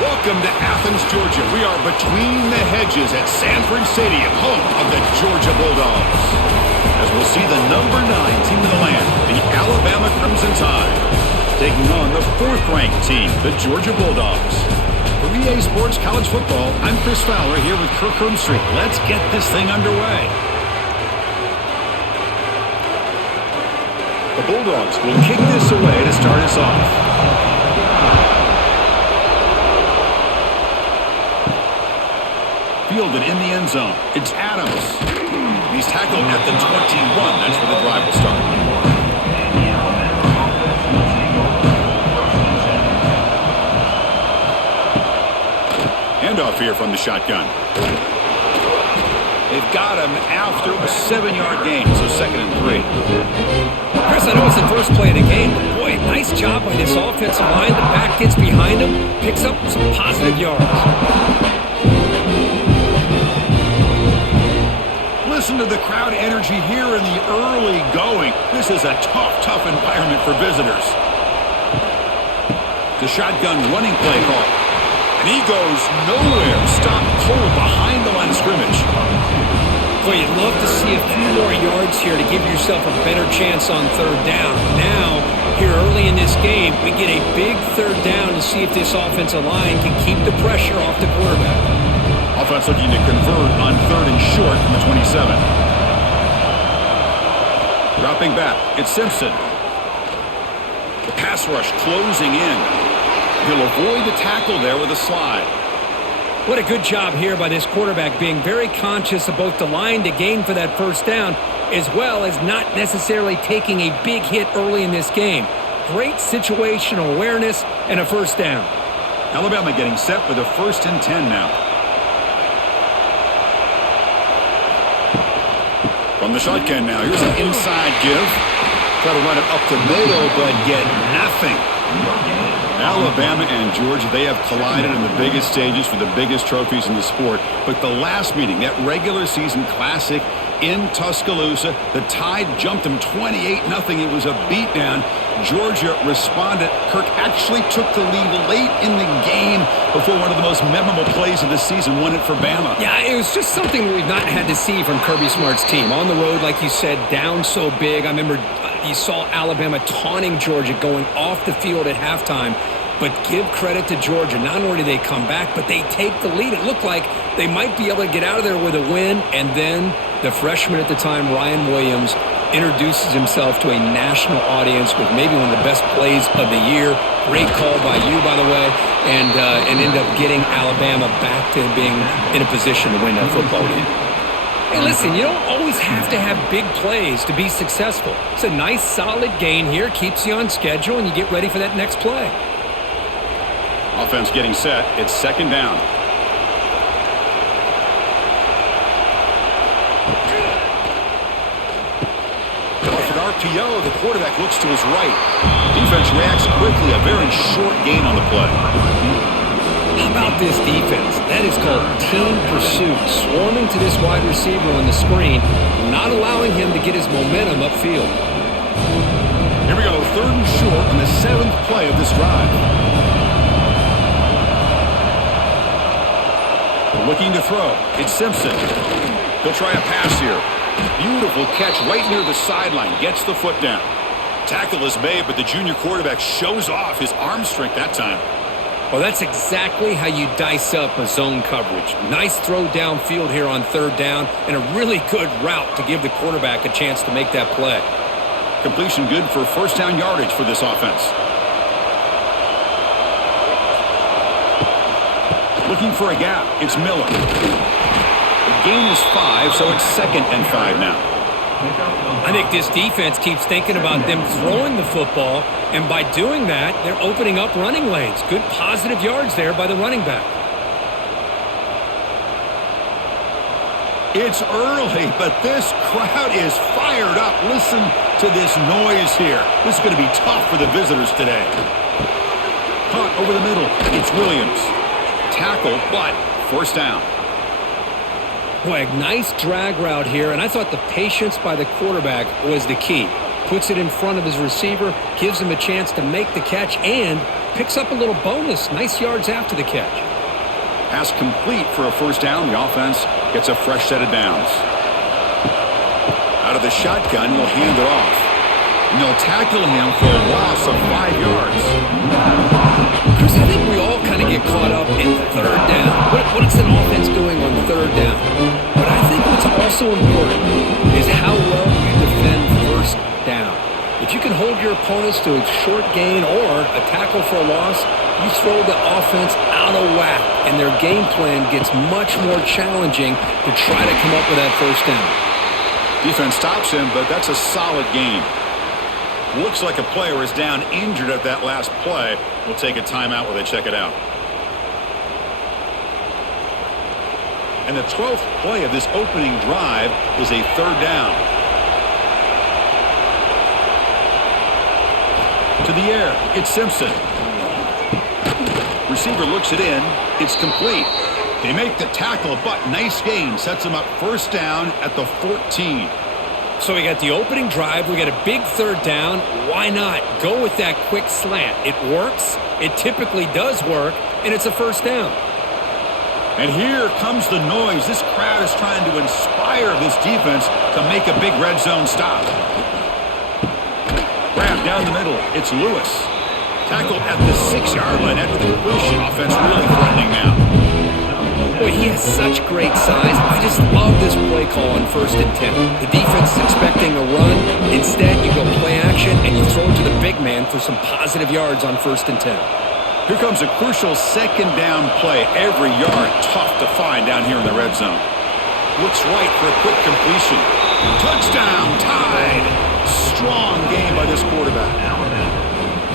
Welcome to Athens, Georgia. We are between the hedges at Sanford Stadium, home of the Georgia Bulldogs. As we'll see the number 9 team in the land, the Alabama Crimson Tide, taking on the 4th-ranked team, the Georgia Bulldogs. For EA Sports College Football, I'm Chris Fowler here with Kirk Street. Let's get this thing underway. The Bulldogs will kick this away to start us off. Fielded in the end zone. It's Adams. He's tackled at the 21. That's where the drive will start. Handoff here from the shotgun. They've got him after a 7-yard gain, so 2nd and 3. Chris, I know it's the first play of the game, but boy, nice job by this offensive line. The back gets behind him, picks up some positive yards. Listen to the crowd energy here in the early going. This is a tough environment for visitors. The shotgun running play call. And he goes nowhere. Stopped cold behind the line of scrimmage. Boy, you'd love to see a few more yards here to give yourself a better chance on 3rd down. Now, here early in this game, we get a big 3rd down to see if this offensive line can keep the pressure off the quarterback. Offense looking to convert on 3rd and short from the 27. Dropping back, it's Simpson. The pass rush closing in. He'll avoid the tackle there with a slide. What a good job here by this quarterback, being very conscious of both the line to gain for that 1st down, as well as not necessarily taking a big hit early in this game. Great situational awareness and a 1st down. Alabama getting set with a 1st and 10 now. From the shotgun now, here's an inside give. Try to run it up the middle, but get nothing. Alabama and Georgia, they have collided in the biggest stages for the biggest trophies in the sport. But the last meeting, that regular season classic in Tuscaloosa, the Tide jumped them 28-0. It was a beatdown. Georgia responded. Kirk actually took the lead late in the game before one of the most memorable plays of the season won it for Bama. Yeah, it was just something we've not had to see from Kirby Smart's team. On the road, like you said, down so big. I remember you saw Alabama taunting Georgia going off the field at halftime. But give credit to Georgia. Not only do they come back, but they take the lead. It looked like they might be able to get out of there with a win. And then the freshman at the time, Ryan Williams, introduces himself to a national audience with maybe one of the best plays of the year. Great call by you, by the way, and ended up getting Alabama back to being in a position to win that football game. Hey, listen, you don't always have to have big plays to be successful. It's a nice, solid gain here, keeps you on schedule, and you get ready for that next play. Offense getting set. It's 2nd down. Off an RPO, the quarterback looks to his right. Defense reacts quickly. A very short gain on the play. How about this defense? That is called team pursuit. Swarming to this wide receiver on the screen, not allowing him to get his momentum upfield. Here we go. 3rd and short on the 7th play of this drive. Looking to throw. It's Simpson. He'll try a pass here. Beautiful catch right near the sideline. Gets the foot down. Tackle is made, but the junior quarterback shows off his arm strength that time. Well, that's exactly how you dice up a zone coverage. Nice throw downfield here on 3rd down, and a really good route to give the quarterback a chance to make that play. Completion good for 1st down yardage for this offense. Looking for a gap. It's Miller. The gain is 5, so it's 2nd and 5 now. I think this defense keeps thinking about them throwing the football, and by doing that, they're opening up running lanes. Good positive yards there by the running back. It's early, but this crowd is fired up. Listen to this noise here. This is going to be tough for the visitors today. Caught over the middle. It's Williams. Tackle, but 1st down. Boy, a nice drag route here, and I thought the patience by the quarterback was the key. Puts it in front of his receiver, gives him a chance to make the catch, and picks up a little bonus. Nice yards after the catch. Pass complete for a first down. The offense gets a fresh set of downs. Out of the shotgun, he'll hand it off. And they'll tackle him for a loss of 5 yards. Chris, I think we all kind of get caught up in third down. What's an offense doing on third down? But I think what's also important is how well you defend first down. If you can hold your opponents to a short gain or a tackle for a loss, you throw the offense out of whack, and their game plan gets much more challenging to try to come up with that first down. Defense stops him, but that's a solid gain. Looks like a player is down injured at that last play. We'll take a timeout while they check it out. And the 12th play of this opening drive is a third down. To the air, it's Simpson. Receiver looks it in. It's complete. They make the tackle, but nice gain. Sets them up first down at the 14. So we got the opening drive. We got a big third down. Why not go with that quick slant? It works. It typically does work, and it's a first down. And here comes the noise. This crowd is trying to inspire this defense to make a big red zone stop. Grab down the middle. It's Lewis. Tackled at the 6-yard line after the completion. Offense really threatening now. Boy, he has such great size. I just love this play call on 1st and 10. The defense is expecting a run. Instead, you go play action, and you throw it to the big man for some positive yards on 1st and 10. Here comes a crucial second down play. Every yard tough to find down here in the red zone. Looks right for a quick completion. Touchdown, tied. Strong game by this quarterback.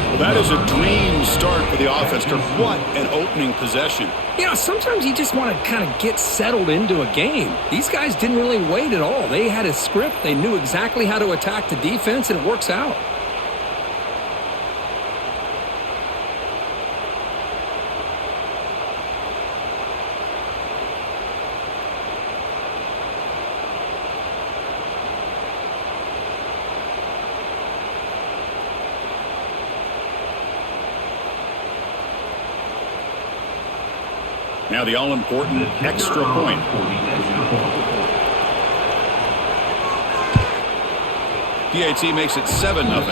Well, that is a dream start for the offense. What an opening possession. You know, sometimes you just want to kind of get settled into a game. These guys didn't really wait at all. They had a script. They knew exactly how to attack the defense, and it works out. Now the all-important extra point. PAT makes it 7-0.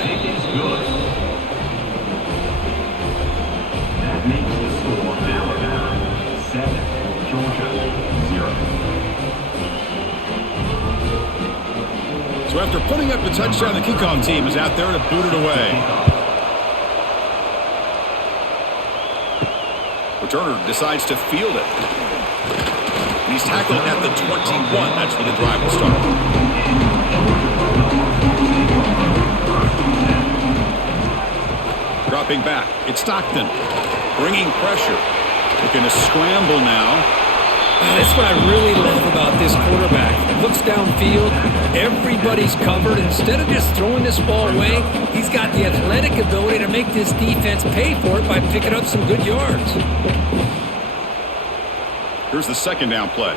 That makes the score Alabama 7, Georgia 0. So after putting up the touchdown, the kickoff team is out there to boot it away. Turner decides to field it. And he's tackled at the 21. That's where the drive will start. Dropping back. It's Stockton. Bringing pressure. Looking to scramble now. That's what I really love about this quarterback. Looks downfield. Everybody's covered. Instead of just throwing this ball away, he's got the athletic ability to make this defense pay for it by picking up some good yards. Here's the second down play.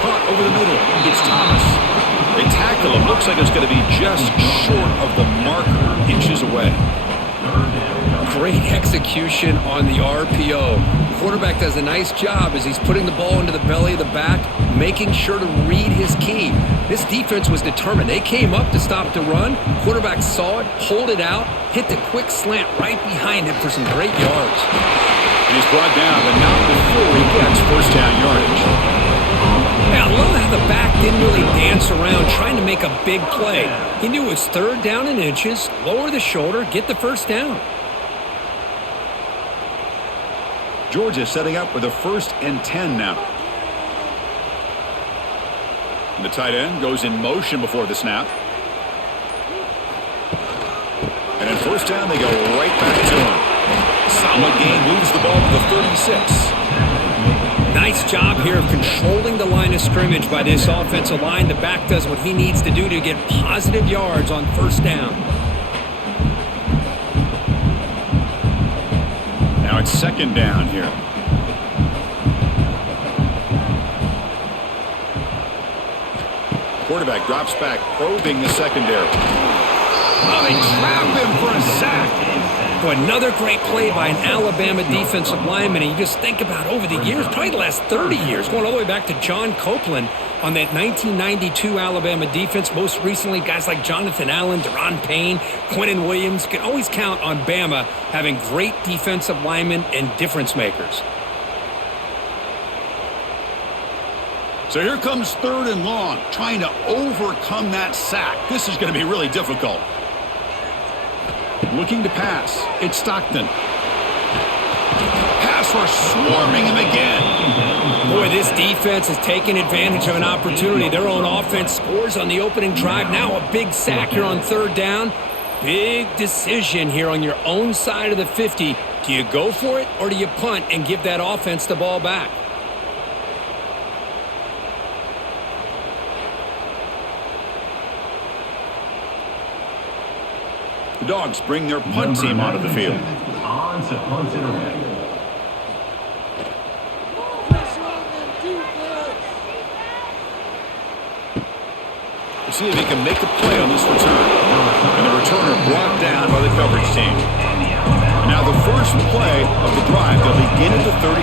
Caught over the middle. It's Thomas. They tackle him. Looks like it's going to be just short of the marker, inches away. Great execution on the RPO. The quarterback does a nice job as he's putting the ball into the belly of the back, making sure to read his key. This defense was determined. They came up to stop the run. Quarterback saw it, pulled it out, hit the quick slant right behind him for some great yards. And he's brought down, but not before he gets first down yardage. Yeah, I love how the back didn't really dance around trying to make a big play. He knew it was third down in inches, lower the shoulder, get the first down. Georgia setting up with a 1st and 10 now. And the tight end goes in motion before the snap. And in first down, they go right back to him. Solid gain, moves the ball to the 36. Nice job here of controlling the line of scrimmage by this offensive line. The back does what he needs to do to get positive yards on first down. Now it's second down here. Quarterback drops back, probing the secondary. Oh, they trap him for a sack. Well, another great play by an Alabama defensive lineman. And you just think about over the years, probably the last 30 years, going all the way back to John Copeland on that 1992 Alabama defense. Most recently, guys like Jonathan Allen, Deron Payne, Quinnen Williams. You can always count on Bama having great defensive linemen and difference makers. So here comes 3rd and long, trying to overcome that sack. This is going to be really difficult. Looking to pass. It's Stockton. Pass rush swarming him again. Boy, this defense is taking advantage of an opportunity. Their own offense scores on the opening drive. Now a big sack here on 3rd down. Big decision here on your own side of the 50. Do you go for it or do you punt and give that offense the ball back? The Dogs bring their punt team onto the field. On to punt it away. We'll see if he can make a play on this return. And the returner brought down by the coverage team. And now the first play of the drive. They'll begin at the 38.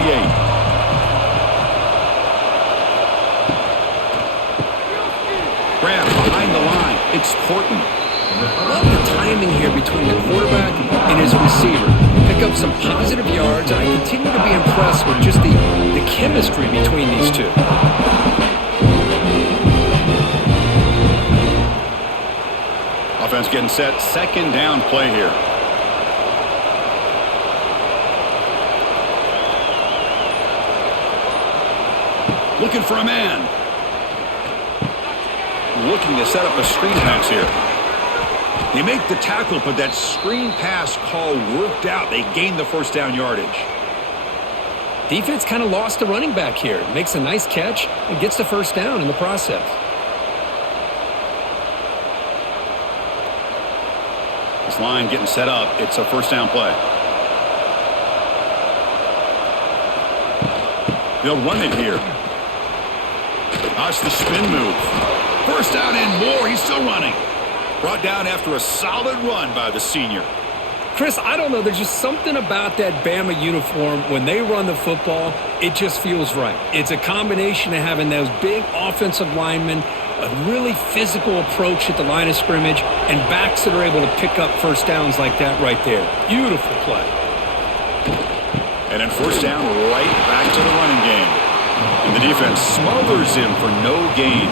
Grab behind the line. It's Porton. Love the timing here between the quarterback and his receiver. Pick up some positive yards, and I continue to be impressed with just the chemistry between these two. Offense getting set. 2nd down play here. Looking for a man. Looking to set up a screen pass here. They make the tackle, but that screen pass call worked out. They gained the 1st down yardage. Defense kind of lost the running back here. Makes a nice catch and gets the 1st down in the process. This line getting set up. It's a 1st down play. They'll run it here. That's the spin move. 1st down and more. He's still running. Brought down after a solid run by the senior. Chris, I don't know. There's just something about that Bama uniform. When they run the football, it just feels right. It's a combination of having those big offensive linemen, a really physical approach at the line of scrimmage, and backs that are able to pick up 1st downs like that right there. Beautiful play. And then 1st down, right back to the running game. And the defense smothers him for no gain.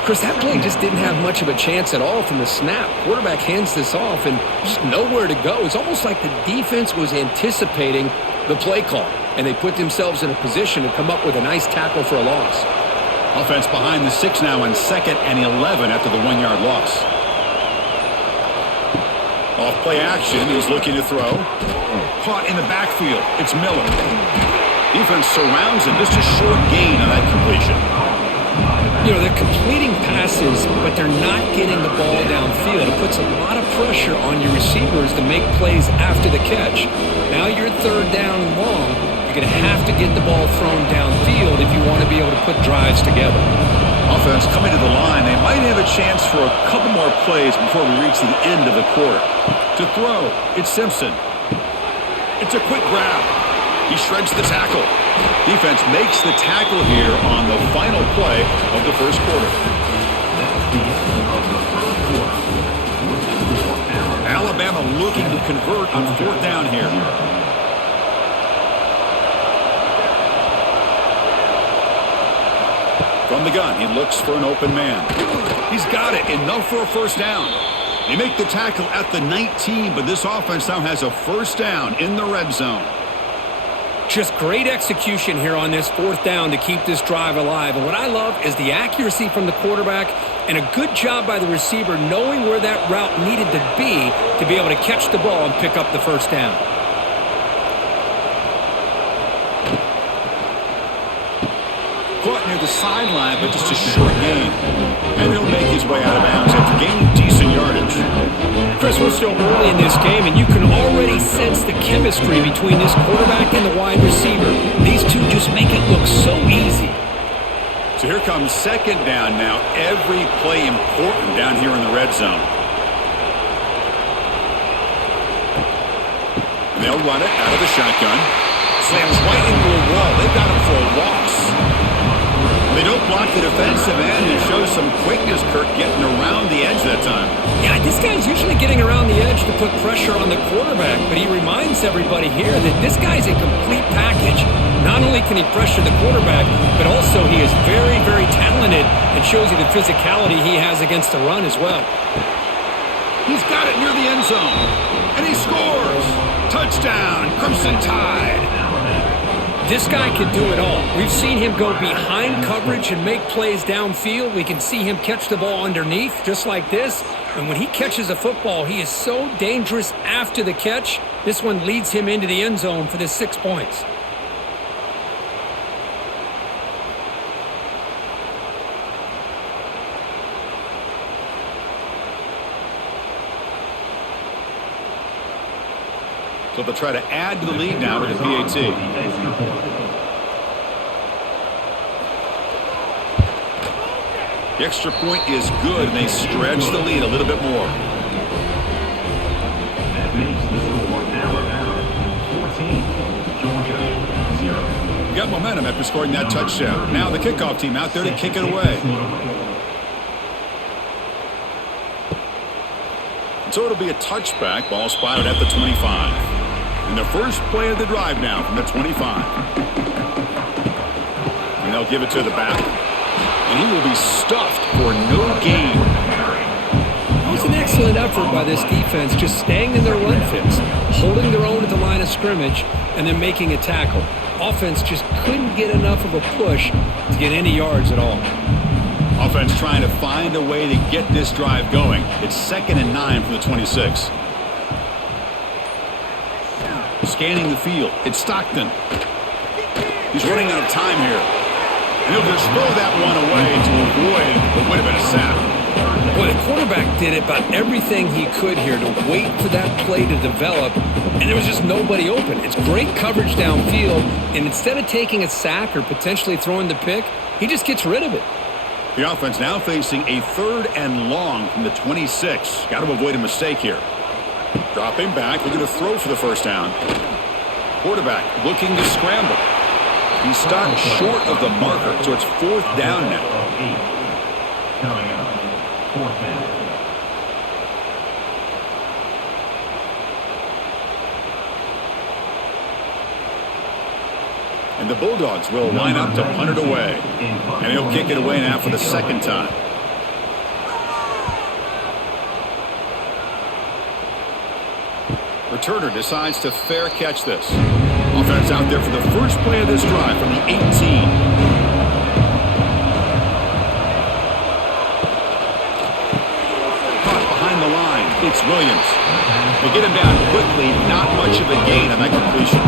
Chris, that play just didn't have much of a chance at all from the snap. Quarterback hands this off and just nowhere to go. It's almost like the defense was anticipating the play call, and they put themselves in a position to come up with a nice tackle for a loss. Offense behind the 6 now on 2nd and 11 after the 1-yard loss. Off play action. He's looking to throw. Caught in the backfield. It's Miller. Defense surrounds him. Just a short gain on that completion. You know, they're completing passes, but they're not getting the ball downfield. It puts a lot of pressure on your receivers to make plays after the catch. Now you're 3rd down and long. You're going to have to get the ball thrown downfield if you want to be able to put drives together. Offense coming to the line. They might have a chance for a couple more plays before we reach the end of the quarter. To throw, it's Simpson. It's a quick grab. He shreds the tackle. Defense makes the tackle here on the final play of the 1st quarter. Alabama looking to convert on 4th down here. From the gun, he looks for an open man. He's got it. Enough for a 1st down. They make the tackle at the 19, but this offense now has a 1st down in the red zone. Just great execution here on this 4th down to keep this drive alive. And what I love is the accuracy from the quarterback and a good job by the receiver knowing where that route needed to be able to catch the ball and pick up the 1st down. Caught near the sideline, but just a short gain. And he'll make his way out of bounds after gaining decent yardage. Chris, we're still early in this game, and you can already sense the chemistry between this quarterback and the wide receiver. These two just make it look so easy. So here comes second down now. Every play important down here in the red zone. And they'll run it out of the shotgun. Slams right into a wall. They've got him for a loss. They don't block the defensive end and show some quickness, Kirk, getting around the edge that time. Yeah, this guy's usually getting around the edge to put pressure on the quarterback, but he reminds everybody here that this guy's a complete package. Not only can he pressure the quarterback, but also he is very, very talented and shows you the physicality he has against the run as well. He's got it near the end zone, and he scores. Touchdown, Crimson Tide. This guy can do it all. We've seen him go behind coverage and make plays downfield. We can see him catch the ball underneath just like this. And when he catches a football, he is so dangerous after the catch. This one leads him into the end zone for the 6 points. So they'll try to add to the lead now with the PAT. The extra point is good, and they stretch the lead a little bit more. That makes the score Alabama 14, Georgia 0. Got momentum after scoring that touchdown. Now the kickoff team out there to kick it away. So it'll be a touchback. Ball spotted at the 25. And the first play of the drive now from the 25. And they'll give it to the back. And he will be stuffed for no gain. It was an excellent effort by this defense, just staying in their run fits, holding their own at the line of scrimmage, and then making a tackle. Offense just couldn't get enough of a push to get any yards at all. Offense trying to find a way to get this drive going. It's 2nd and 9 from the 26. Scanning the field. It's Stockton. He's running out of time here. And he'll just throw that one away to avoid what would have been a sack. Boy, the quarterback did about everything he could here to wait for that play to develop, and there was just nobody open. It's great coverage downfield, and instead of taking a sack or potentially throwing the pick, he just gets rid of it. The offense now facing a 3rd and long from the 26. Got to avoid a mistake here. Dropping back, looking to throw for the first down. Quarterback looking to scramble. He stopped short of the marker, so it's 4th down now. Coming up, 4th down. And the Bulldogs will line up to punt it away. And he'll kick it away now for the 2nd time. Returner decides to fair catch this. Offense out there for the first play of this drive from the 18. Caught behind the line. It's Williams. They get him down quickly. Not much of a gain on that completion.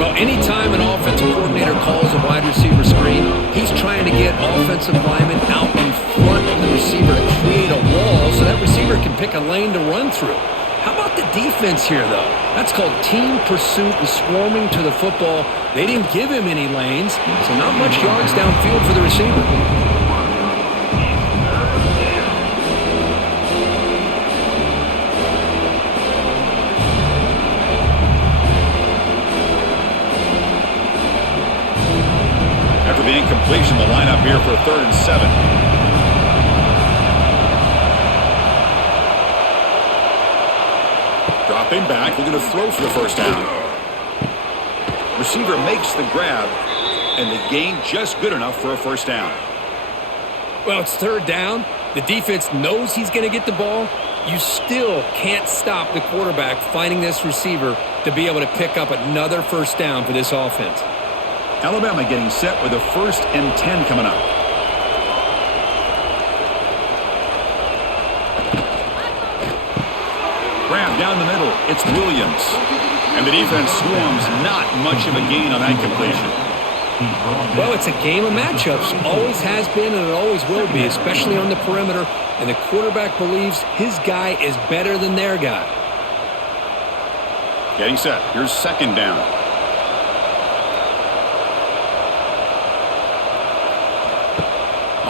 Well, anytime an offensive coordinator calls a wide receiver screen, he's trying to get offensive linemen out in front of the receiver to create a wall so that receiver can pick a lane to run through. How about the defense here, though? That's called team pursuit and swarming to the football. They didn't give him any lanes, so not much yards downfield for the receiver. After the incompletion, the lineup here for 3rd and 7. Dropping back, looking to throw for the first down. Receiver makes the grab, and the gain just good enough for a first down. Well, it's 3rd down. The defense knows he's going to get the ball. You still can't stop the quarterback finding this receiver to be able to pick up another first down for this offense. Alabama getting set with a 1st and 10 coming up. Grab down the middle. It's Williams. And the defense swarms. Not much of a gain on that completion. Well, it's a game of matchups. Always has been and it always will be, especially on the perimeter. And the quarterback believes his guy is better than their guy. Getting set. Here's 2nd down.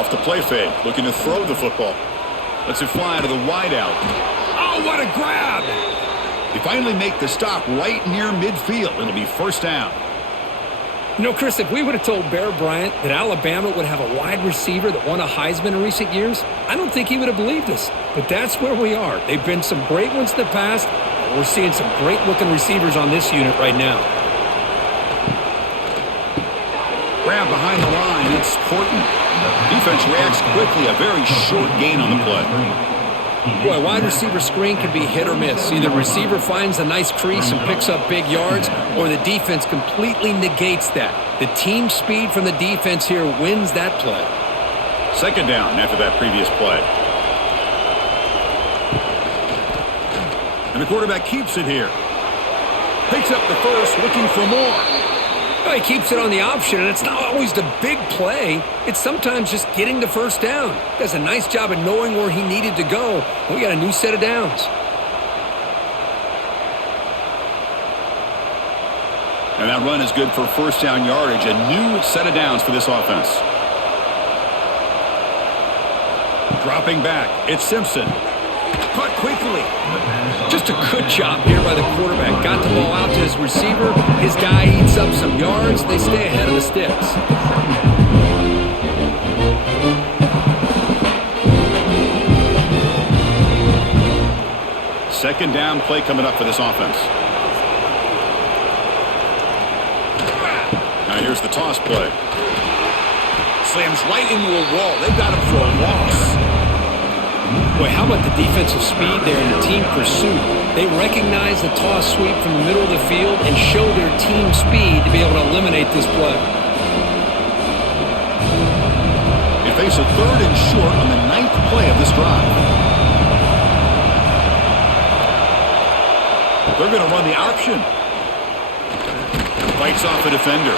Off the play fake, looking to throw the football. Lets it fly to the wideout. Oh, what a grab! They finally make the stop right near midfield. It'll be first down. You know, Chris, if we would have told Bear Bryant that Alabama would have a wide receiver that won a Heisman in recent years, I don't think he would have believed us. But that's where we are. They've been some great ones in the past. We're seeing some great-looking receivers on this unit right now. Grab behind the line. It's Horton. Defense reacts quickly. A very short gain on the play. Boy, wide receiver screen can be hit or miss. Either receiver finds a nice crease and picks up big yards, or the defense completely negates that. The team speed from the defense here wins that play. Second down after that previous play. And the quarterback keeps it here. Picks up the first, looking for more. Well, he keeps it on the option, and it's not always the big play. It's sometimes just getting the first down. Does a nice job of knowing where he needed to go. We got a new set of downs. And that run is good for first down yardage. A new set of downs for this offense. Dropping back, it's Simpson. Caught quickly. Just a good job here by the quarterback. Got the ball out to his receiver. His guy eats up some yards. They stay ahead of the sticks. Second down play coming up for this offense. Now here's the toss play. Slams right into a wall. They've got him for a loss. Boy, how about the defensive speed there and the team pursuit? They recognize the toss sweep from the middle of the field and show their team speed to be able to eliminate this play. They face a third and short on the 9th play of this drive. They're going to run the option. Fights off a defender.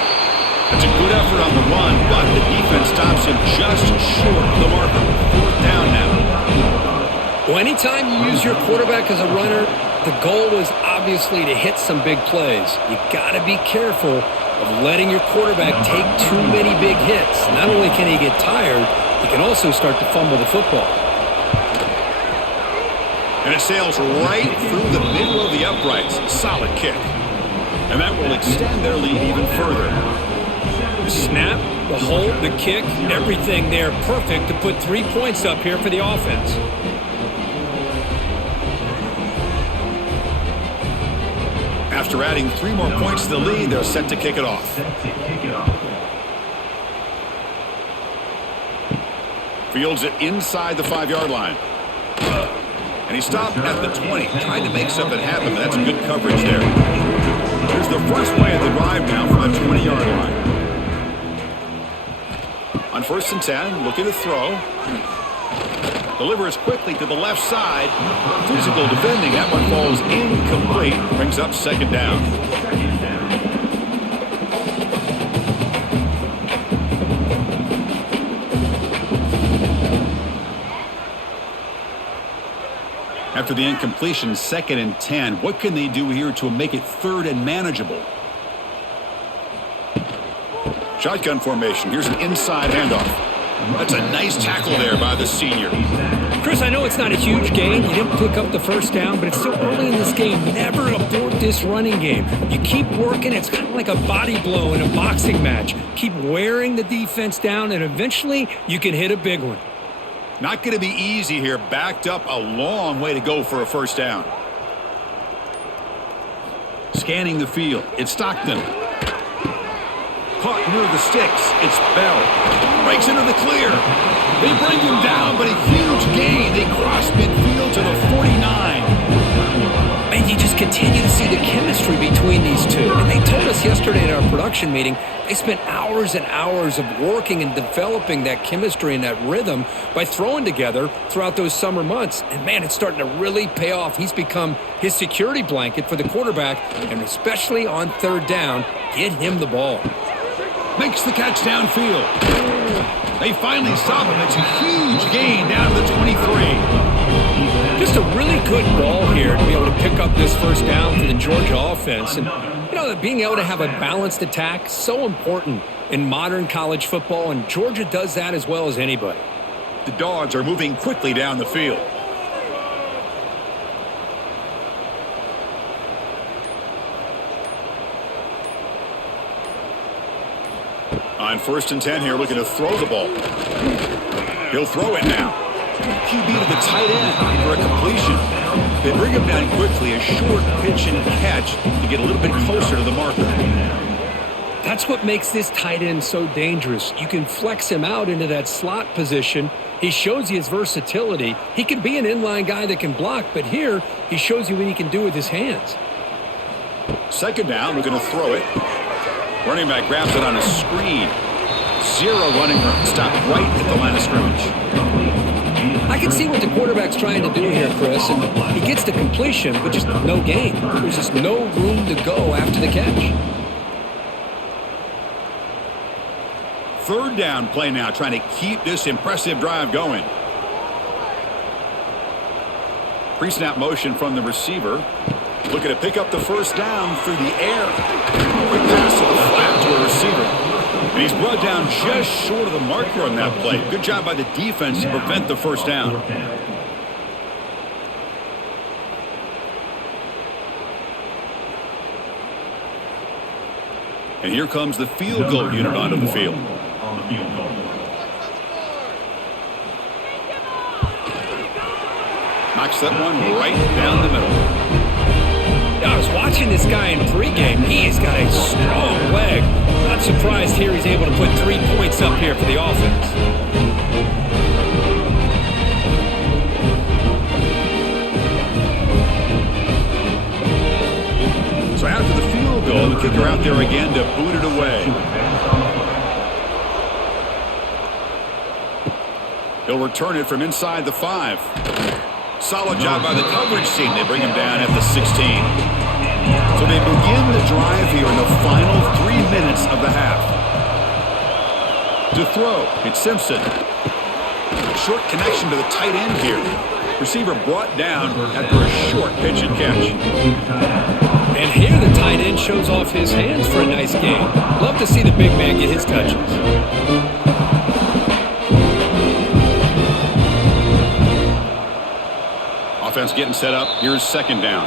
That's a good effort on the run, but the defense stops him just short of the marker. Fourth down now. Well, anytime you use your quarterback as a runner, the goal is obviously to hit some big plays. You got to be careful of letting your quarterback take too many big hits. Not only can he get tired, he can also start to fumble the football. And it sails right through the middle of the uprights. Solid kick. And that will extend their lead even further. The snap, the hold, the kick, everything there perfect to put 3 points up here for the offense. After adding 3 more points to the lead, they're set to kick it off. Fields it inside the 5-yard line. And he stopped at the 20, trying to make something happen, but that's good coverage there. Here's the first play of the drive now from the 20-yard line. On 1st and 10, looking to throw. Delivers quickly to the left side. Physical defending. That one falls incomplete. Brings up second down. After the incompletion, 2nd and 10. What can they do here to make it 3rd and manageable? Shotgun formation. Here's an inside handoff. That's a nice tackle there by the senior. Chris, I know it's not a huge gain. You didn't pick up the first down, but it's still early in this game. Never abort this running game. You keep working. It's kind of like a body blow in a boxing match. Keep wearing the defense down, and eventually you can hit a big one. Not going to be easy here. Backed up a long way to go for a first down. Scanning the field. It's Stockton. Caught near the sticks. It's Bell. Breaks into the clear. They bring him down, but a huge gain. They cross midfield to the 49. And you just continue to see the chemistry between these two. And they told us yesterday at our production meeting, they spent hours and hours of working and developing that chemistry and that rhythm by throwing together throughout those summer months. And, man, it's starting to really pay off. He's become his security blanket for the quarterback, and especially on 3rd down, get him the ball. Makes the catch downfield. They finally stop him. It's a huge gain down to the 23. Just a really good ball here to be able to pick up this first down for the Georgia offense. And, know that being able to have a balanced attack is so important in modern college football, and Georgia does that as well as anybody. The Dogs are moving quickly down the field. On 1st and 10 here, looking to throw the ball. He'll throw it now. QB to the tight end for a completion. They bring him down quickly, a short pitch and catch to get a little bit closer to the marker. That's what makes this tight end so dangerous. You can flex him out into that slot position. He shows you his versatility. He can be an inline guy that can block, but here he shows you what he can do with his hands. 2nd down, we're going to throw it. Running back grabs it on a screen. 0 running room. Stop right at the line of scrimmage. I can see what the quarterback's trying to do here, Chris. And he gets the completion, but just no gain. There's just no room to go after the catch. 3rd down play now, trying to keep this impressive drive going. Pre-snap motion from the receiver. Looking to pick up the 1st down through the air. Quick pass to the flat to a receiver. And he's brought down just short of the marker on that play. Good job by the defense to prevent the 1st down. And here comes the field goal unit onto the field. Knocks that one right down the middle. I was watching this guy in pregame. He's got a strong leg. Not surprised here he's able to put 3 points up here for the offense. So after the field goal, the kicker out there again to boot it away. He'll return it from inside the 5. Solid job by the coverage team. They bring him down at the 16. So they begin the drive here in the final 3 minutes of the half. To throw, it's Simpson. Short connection to the tight end here. Receiver brought down after a short pitch and catch. And here the tight end shows off his hands for a nice game. Love to see the big man get his touches. Offense getting set up. Here's 2nd down.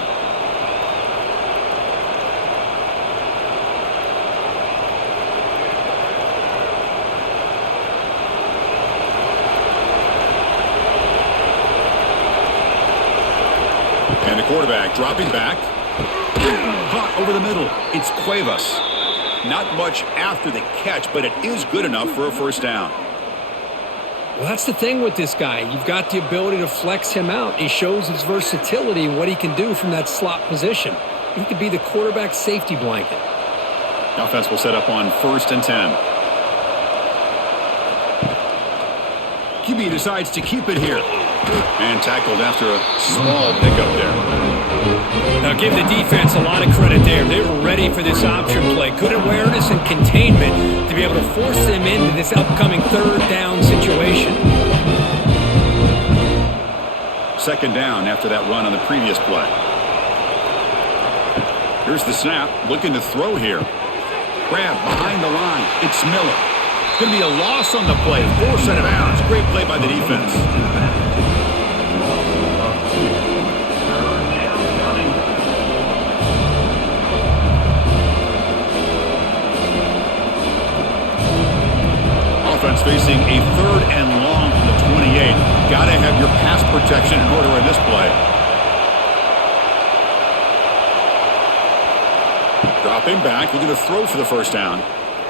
And the quarterback dropping back. Caught over the middle. It's Cuevas. Not much after the catch, but it is good enough for a 1st down. Well, that's the thing with this guy. You've got the ability to flex him out. He shows his versatility and what he can do from that slot position. He could be the quarterback's safety blanket. Offense will set up on 1st and 10. QB decides to keep it here. And tackled after a small pickup there. Now give the defense a lot of credit there. They were ready for this option play. Good awareness and containment to be able to force them into this upcoming 3rd down situation. 2nd down after that run on the previous play. Here's the snap. Looking to throw here. Grab behind the line. It's Miller. It's going to be a loss on the play. Force out of bounds. Great play by the defense. Offense facing a 3rd and long from the 28. Got to have your pass protection in order in this play. Dropping back, looking to throw for the 1st down.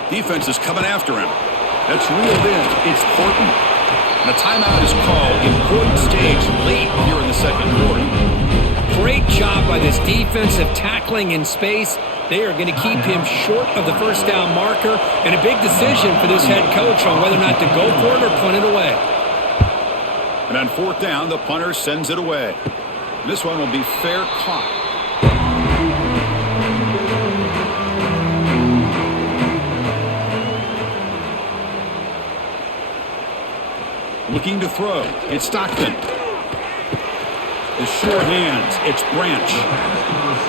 Defense is coming after him. That's reeled in. It's Horton. And a timeout is called. Important stage late here in the 2nd quarter. Great job by this defensive tackling in space. They are going to keep him short of the 1st down marker, and a big decision for this head coach on whether or not to go for it or punt it away. And on 4th down, the punter sends it away. And this one will be fair caught. Looking to throw. It's Stockton. The short hands. It's Branch.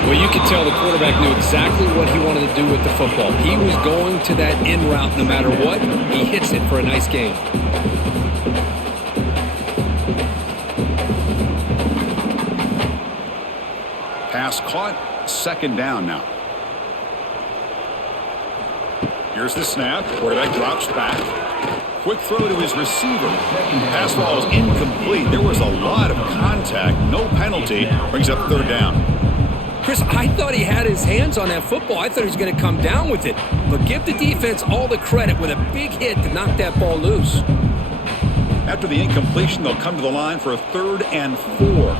Well, you could tell the quarterback knew exactly what he wanted to do with the football. He was going to that in route no matter what. He hits it for a nice gain. Pass caught. Second down now. Here's the snap. Quarterback drops back. Quick throw to his receiver. Pass ball is incomplete. There was a lot of contact. No penalty. Brings up third down. Chris, I thought he had his hands on that football. I thought he was going to come down with it. But give the defense all the credit with a big hit to knock that ball loose. After the incompletion, they'll come to the line for a 3rd and 4.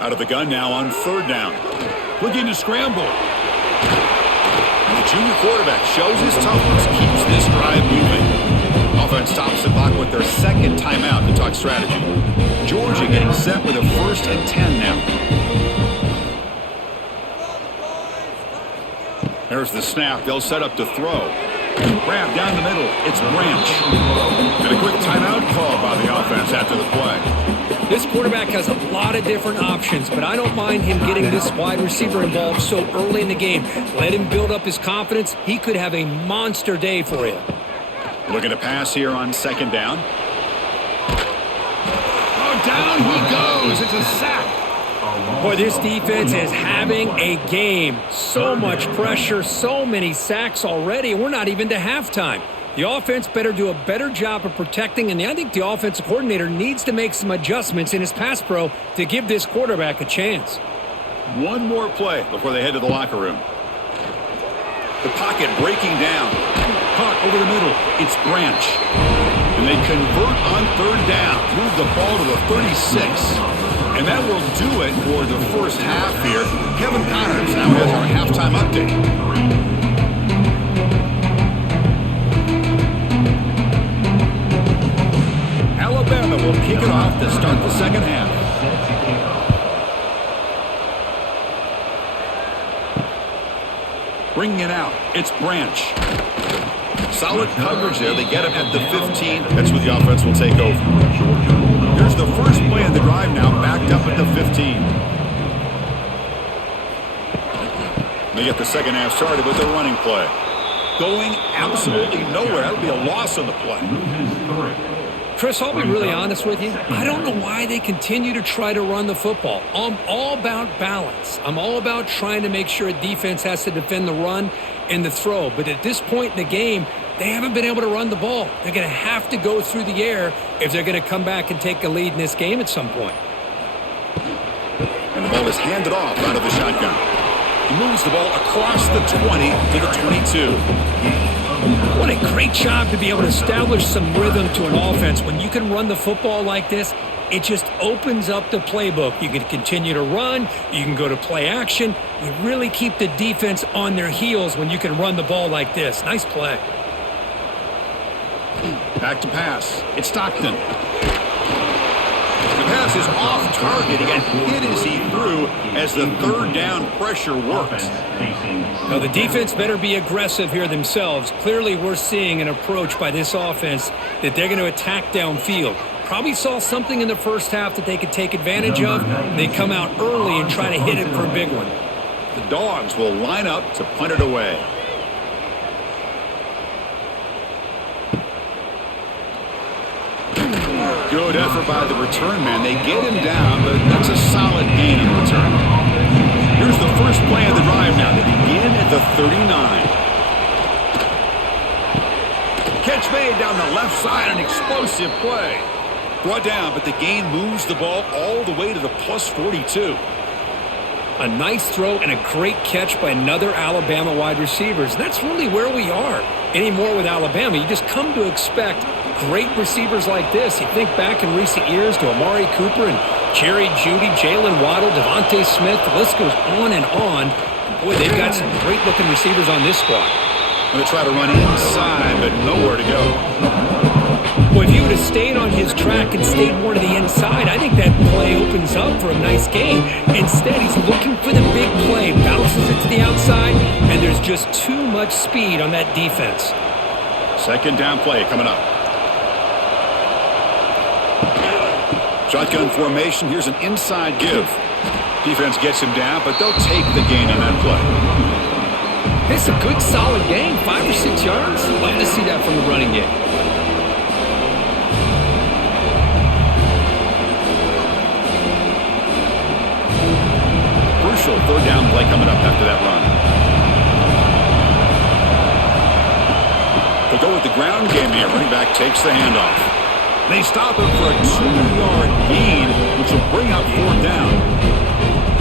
Out of the gun now on 3rd down. Looking to scramble. And the junior quarterback shows his toughness, keeps this drive moving. Offense stops the clock with their 2nd timeout to talk strategy. Georgia getting set with a 1st and 10 now. There's the snap. They'll set up to throw. Grab down the middle. It's Branch. And a quick timeout call by the offense after the play. This quarterback has a lot of different options, but I don't mind him getting this wide receiver involved so early in the game. Let him build up his confidence. He could have a monster day for you. Looking to pass here on 2nd down. Oh, down he goes. It's a sack. Boy, this defense is having a game. So much pressure, so many sacks already, and we're not even to halftime. The offense better do a better job of protecting, and I think the offensive coordinator needs to make some adjustments in his pass pro to give this quarterback a chance. One more play before they head to the locker room. The pocket breaking down. Caught over the middle. It's Branch. And they convert on 3rd down. Move the ball to the 36. And that will do it for the first half here. Kevin Connors now has our halftime update. Alabama will kick it off to start the second half. Bringing it out, it's Branch. Solid coverage there. They get him at the 15. That's where the offense will take over. Here's the first play of the drive now, backed up at the 15. They get the second half started with a running play. Going absolutely nowhere. That would be a loss on the play. Chris, I'll be really honest with you. I don't know why they continue to try to run the football. I'm all about balance. I'm all about trying to make sure a defense has to defend the run and the throw. But at this point in the game, they haven't been able to run the ball. They're going to have to go through the air if they're going to come back and take a lead in this game at some point. And the ball is handed off out of the shotgun. He moves the ball across the 20 to the 22. What a great job to be able to establish some rhythm to an offense. When you can run the football like this, it just opens up the playbook. You can continue to run. You can go to play action. You really keep the defense on their heels when you can run the ball like this. Nice play. Back to pass. It's Stockton. The pass is off target. He got hit as he threw as the 3rd down pressure worked. Now, the defense better be aggressive here themselves. Clearly, we're seeing an approach by this offense that they're going to attack downfield. Probably saw something in the first half that they could take advantage of. They come out early and try to hit it for a big one. The Dogs will line up to punt it away. Good effort by the return man. They get him down, but that's a solid gain in return. Here's the first play of the drive now. They begin at the 39. Catch made down the left side, an explosive play. Brought down, but the gain moves the ball all the way to the plus 42. A nice throw and a great catch by another Alabama wide receivers. That's really where we are anymore with Alabama. You just come to expect great receivers like this. You think back in recent years to Amari Cooper and Jerry Jeudy, Jalen Waddle, Devontae Smith. The list goes on and on. Boy, they've got some great-looking receivers on this squad. Going to try to run inside, but nowhere to go. Boy, if he would have stayed on his track and stayed more to the inside, I think that play opens up for a nice game. Instead, he's looking for the big play, bounces it to the outside, and there's just too much speed on that defense. Second down play coming up. Shotgun formation. Here's an inside give. Defense gets him down, but they'll take the gain on that play. It's a good, solid game. 5 or 6 yards. Love to see that from the running game. Crucial third down play coming up after that run. They'll go with the ground game here. Running back takes the handoff. They stop him for a 2-yard gain, which will bring up fourth down.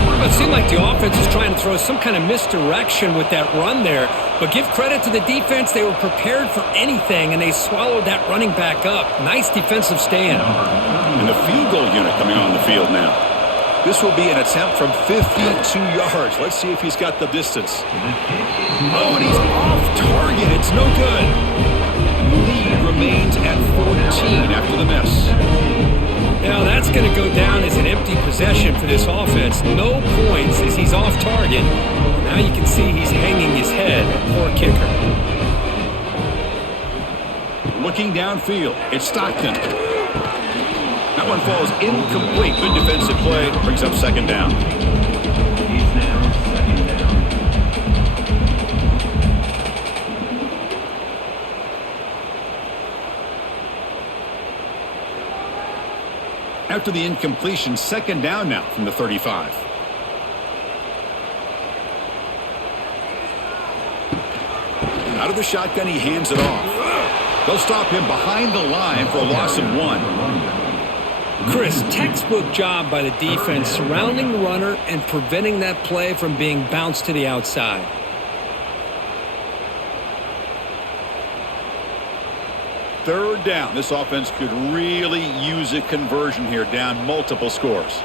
Well, it seemed like the offense was trying to throw some kind of misdirection with that run there. But give credit to the defense. They were prepared for anything, and they swallowed that running back up. Nice defensive stand. And the field goal unit coming on the field now. This will be an attempt from 52 yards. Let's see if he's got the distance. Oh, and he's off target. It's no good. The lead remains at 14 after the miss. Now that's going to go down as an empty possession for this offense. No points as he's off target. Now you can see he's hanging his head. Poor kicker. Looking downfield, it's Stockton. That one falls incomplete. Good defensive play. Brings up second down. He's now second down. After the incompletion, second down now from the 35. Out of the shotgun, he hands it off. They'll stop him behind the line for a loss of 1. Chris, textbook job by the defense surrounding the runner and preventing that play from being bounced to the outside. Third down. This offense could really use a conversion here, down multiple scores.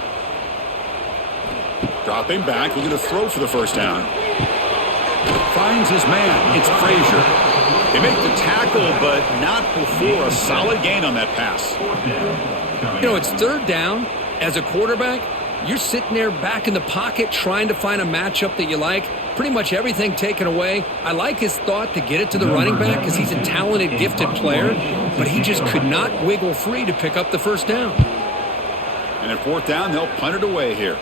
Dropping back, looking to throw for the first down. Finds his man. It's Frazier. They make the tackle, but not before a solid gain on that pass. You know, it's third down. As a quarterback, you're sitting there back in the pocket trying to find a matchup that you like. Pretty much everything taken away. I like his thought to get it to the running back because he's a talented, gifted player, but he just could not wiggle free to pick up the first down. And at fourth down, they'll punt it away here.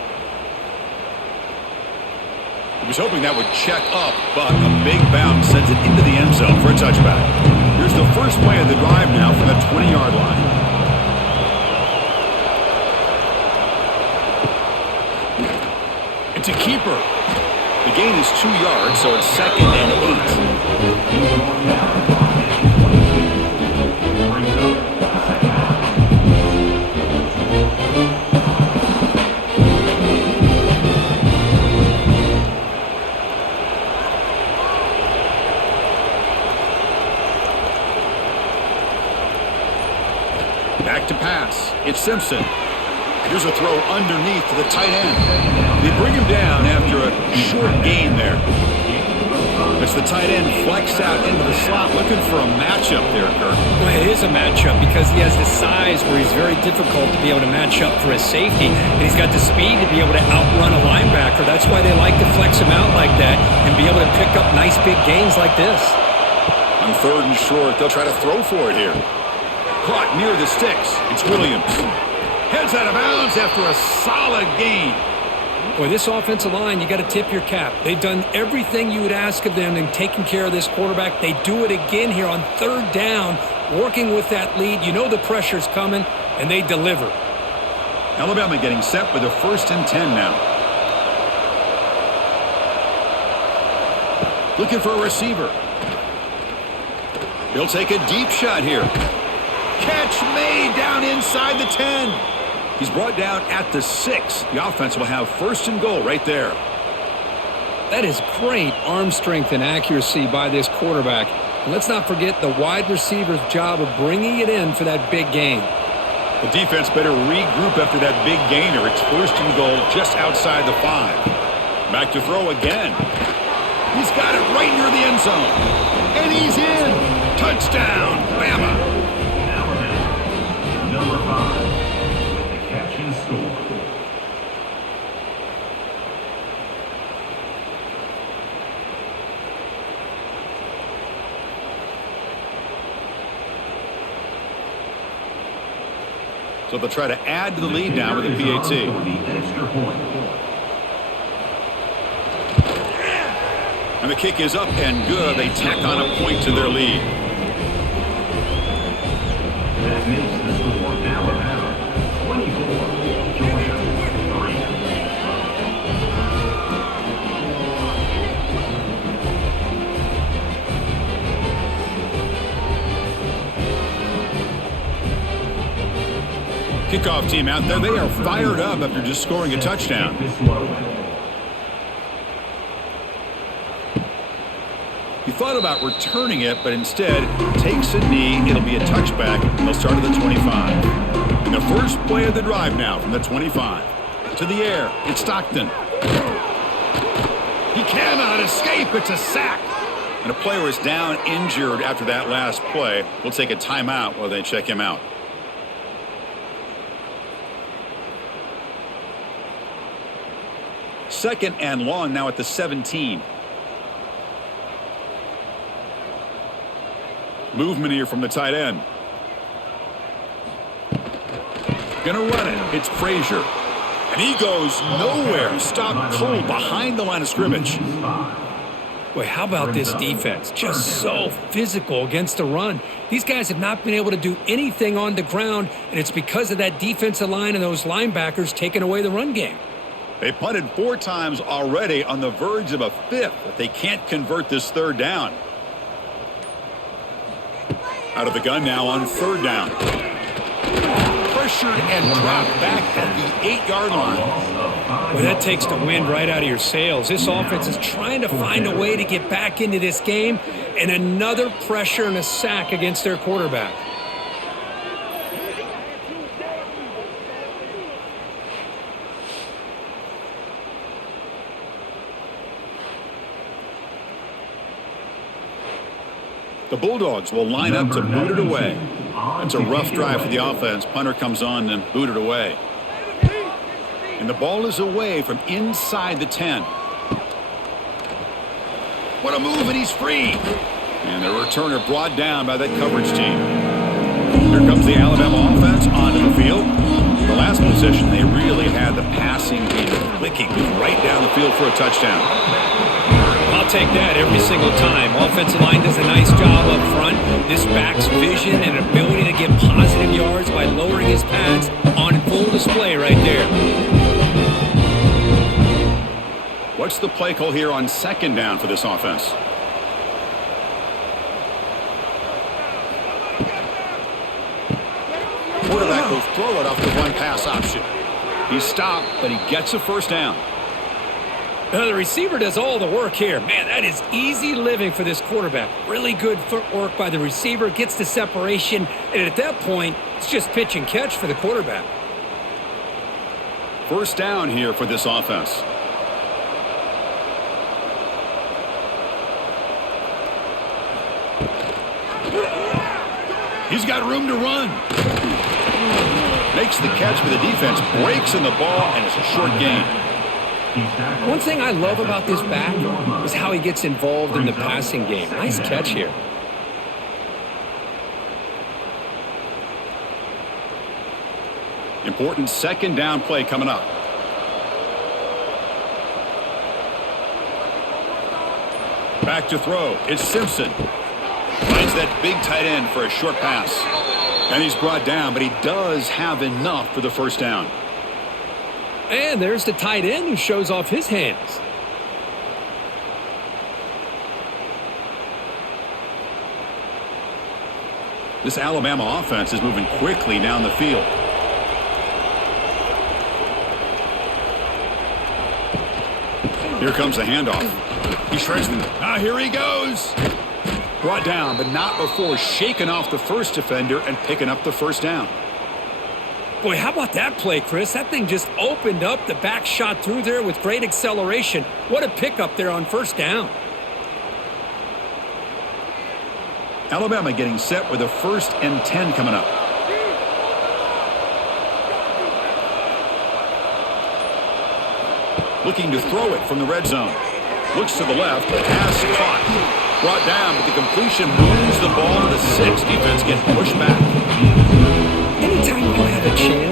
He was hoping that would check up, but a big bounce sends it into the end zone for a touchback. Here's the first play of the drive now from the 20-yard line. It's a keeper. The gain is 2 yards, so it's second and 8. Back to pass. It's Simpson. Here's a throw underneath to the tight end. They bring him down after a short gain there. It's the tight end flexed out into the slot, looking for a matchup there, Kirk. Well, it is a matchup because he has the size where he's very difficult to be able to match up for his safety, and he's got the speed to be able to outrun a linebacker. That's why they like to flex him out like that and be able to pick up nice big gains like this. On third and short, they'll try to throw for it here. Caught near the sticks. It's Williams. Heads out of bounds after a solid gain. Boy, this offensive line, you got to tip your cap. They've done everything you would ask of them in taking care of this quarterback. They do it again here on third down, working with that lead. You know the pressure's coming, and they deliver. Alabama getting set with a 1st and 10 now. Looking for a receiver. He'll take a deep shot here. Catch made down inside the 10. He's brought down at the 6. The offense will have 1st and goal right there. That is great arm strength and accuracy by this quarterback. And let's not forget the wide receiver's job of bringing it in for that big gain. The defense better regroup after that big gainer. It's 1st and goal just outside the 5. Back to throw again. He's got it right near the end zone. And he's in. Touchdown, Bama. Number 5. Catch and score. So they'll try to add to the lead now with a The PAT. extra point. And the kick is up and good. They tack on a point to their lead. That makes the score Alabama 24, Georgia 3. Kickoff team out there. They are fired up after just scoring a touchdown. He thought about returning it, but instead takes a knee. It'll be a touchback. They'll start at the 25. And the first play of the drive now from the 25. To the air. It's Stockton. He cannot escape. It's a sack. And a player is down injured after that last play. We'll take a timeout while they check him out. Second and long now at the 17. Movement here from the tight end. Gonna run it. It's Frazier. And he goes nowhere. Stopped cold behind the line of scrimmage. Boy, how about this defense? Just so physical against the run. These guys have not been able to do anything on the ground, and it's because of that defensive line and those linebackers taking away the run game. They punted 4 times already, on the verge of a 5th, but they can't convert this third down. Out of the gun now on 3rd down. Pressured and dropped back at the 8-yard line. Well, that takes the wind right out of your sails. This offense is trying to find a way to get back into this game, and another pressure and a sack against their quarterback. The Bulldogs will line up to boot it away. It's a rough drive for the offense. Punter comes on and boot it away. And the ball is away from inside the 10. What a move, and he's free. And the returner brought down by that coverage team. Here comes the Alabama offense onto the field. The last possession, they really had the passing game clicking right down the field for a touchdown. I'll take that every single time. Offensive line does a nice job up front. This back's vision and ability to get positive yards by lowering his pads on full display right there. What's the play call here on 2nd down for this offense? Quarterback will throw it off the one pass option. He's stopped, but he gets a first down. Now, the receiver does all the work here. Man, that is easy living for this quarterback. Really good footwork by the receiver, gets the separation, and at that point, it's just pitch and catch for the quarterback. First down here for this offense. He's got room to run. Makes the catch, but the defense breaks in the ball, and it's a short gain. One thing I love about this back is how he gets involved in the passing game. Nice catch here. Important 2nd down play coming up. Back to throw. It's Simpson. Finds that big tight end for a short pass. And he's brought down, but he does have enough for the first down. And there's the tight end who shows off his hands. This Alabama offense is moving quickly down the field. Here comes the handoff. He shreds them. Ah, here he goes. Brought down, but not before shaking off the first defender and picking up the first down. Boy, how about that play, Chris? That thing just opened up. The back shot through there with great acceleration. What a pickup there on first down. Alabama getting set with a 1st and 10 coming up. Looking to throw it from the red zone. Looks to the left. Pass caught. Brought down, but the completion moves the ball to the 6. Defense gets pushed back. Anytime you have a chance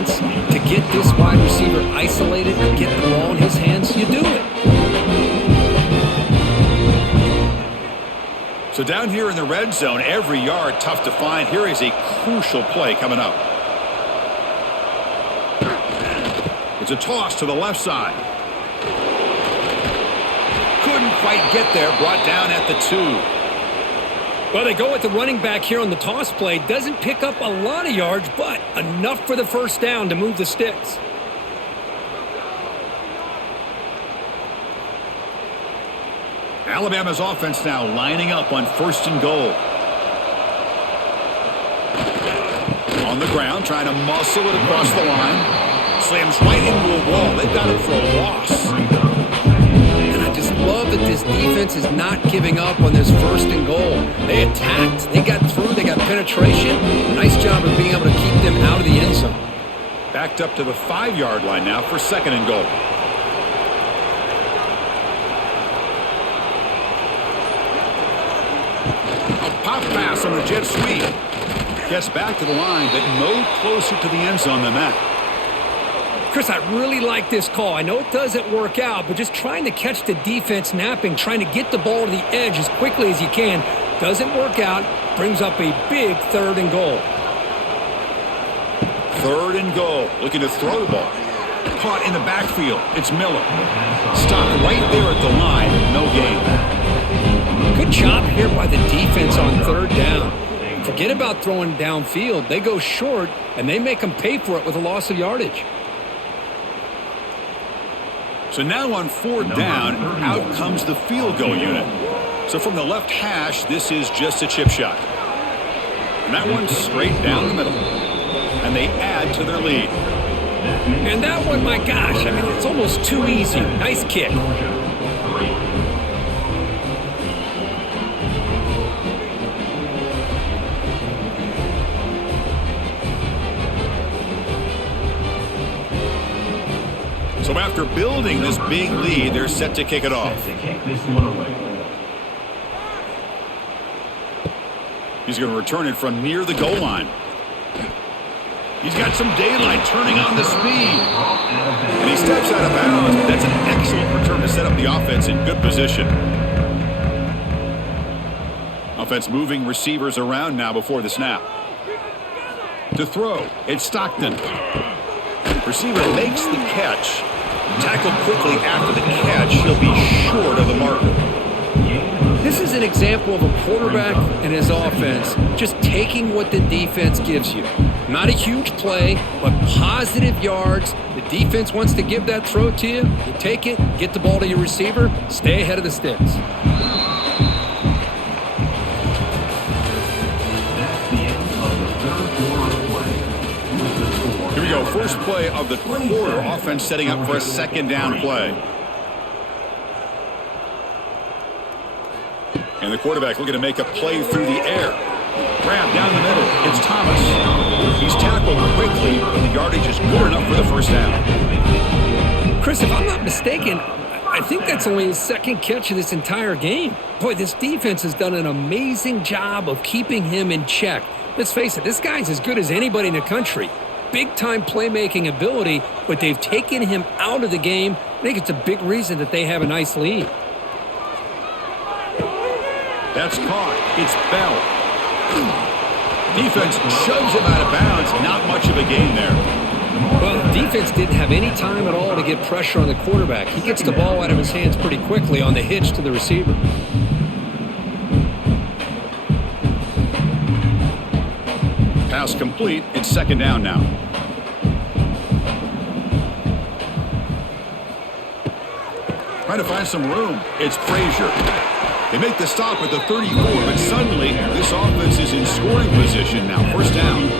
wide receiver isolated and get the ball in his hands, you do it. So down here in the red zone, every yard tough to find. Here is a crucial play coming up. It's a toss to the left side. Couldn't quite get there, brought down at the 2. Well, they go with the running back here on the toss play. Doesn't pick up a lot of yards, but enough for the first down to move the sticks. Alabama's offense now lining up on 1st and goal. On the ground, trying to muscle it across the line. Slams right into a wall. They've got him for a loss. And I just love that this defense is not giving up on this 1st and goal. They attacked. They got through. They got penetration. Nice job of being able to keep them out of the end zone. Backed up to the 5-yard line now for 2nd and goal. Pop pass on the jet sweep. Gets back to the line, but no closer to the end zone than that. Chris, I really like this call. I know it doesn't work out, but just trying to catch the defense napping, trying to get the ball to the edge as quickly as you can, doesn't work out, brings up a big 3rd and goal. 3rd and goal, looking to throw the ball. Caught in the backfield, it's Miller. Stopped right there at the line, no gain. Good job here by the defense on 3rd down. Forget about throwing downfield. They go short, and they make them pay for it with a loss of yardage. So now on 4th down, out comes the field goal unit. So from the left hash, this is just a chip shot. And that one's straight down the middle. And they add to their lead. And that one, my gosh, I mean, it's almost too easy. Nice kick. So after building this big lead, they're set to kick it off. He's going to return it from near the goal line. He's got some daylight, turning on the speed. And he steps out of bounds. That's an excellent return to set up the offense in good position. Offense moving receivers around now before the snap. To throw, it's Stockton. Receiver makes the catch. Tackled quickly after the catch. He'll be short of the marker. This is an example of a quarterback and his offense just taking what the defense gives you. Not a huge play, but positive yards. The defense wants to give that throw to you. You take it, get the ball to your receiver, stay ahead of the sticks. Here we go, first play of the quarter. Offense setting up for a 2nd down play. And the quarterback looking to make a play through the air. Grab down the middle. It's Thomas. He's tackled quickly, but the yardage is good enough for the 1st down. Chris, if I'm not mistaken, I think that's only his 2nd catch of this entire game. Boy, this defense has done an amazing job of keeping him in check. Let's face it, this guy's as good as anybody in the country. Big-time playmaking ability, but they've taken him out of the game. I think it's a big reason that they have a nice lead. That's caught. It's Bell. Defense shoves him out of bounds. Not much of a gain there. Well, the defense didn't have any time at all to get pressure on the quarterback. He gets the ball out of his hands pretty quickly on the hitch to the receiver. Pass complete. It's 2nd down now. Trying to find some room. It's Frazier. They make the stop at the 34, but suddenly this offense is in scoring position now. 1st down.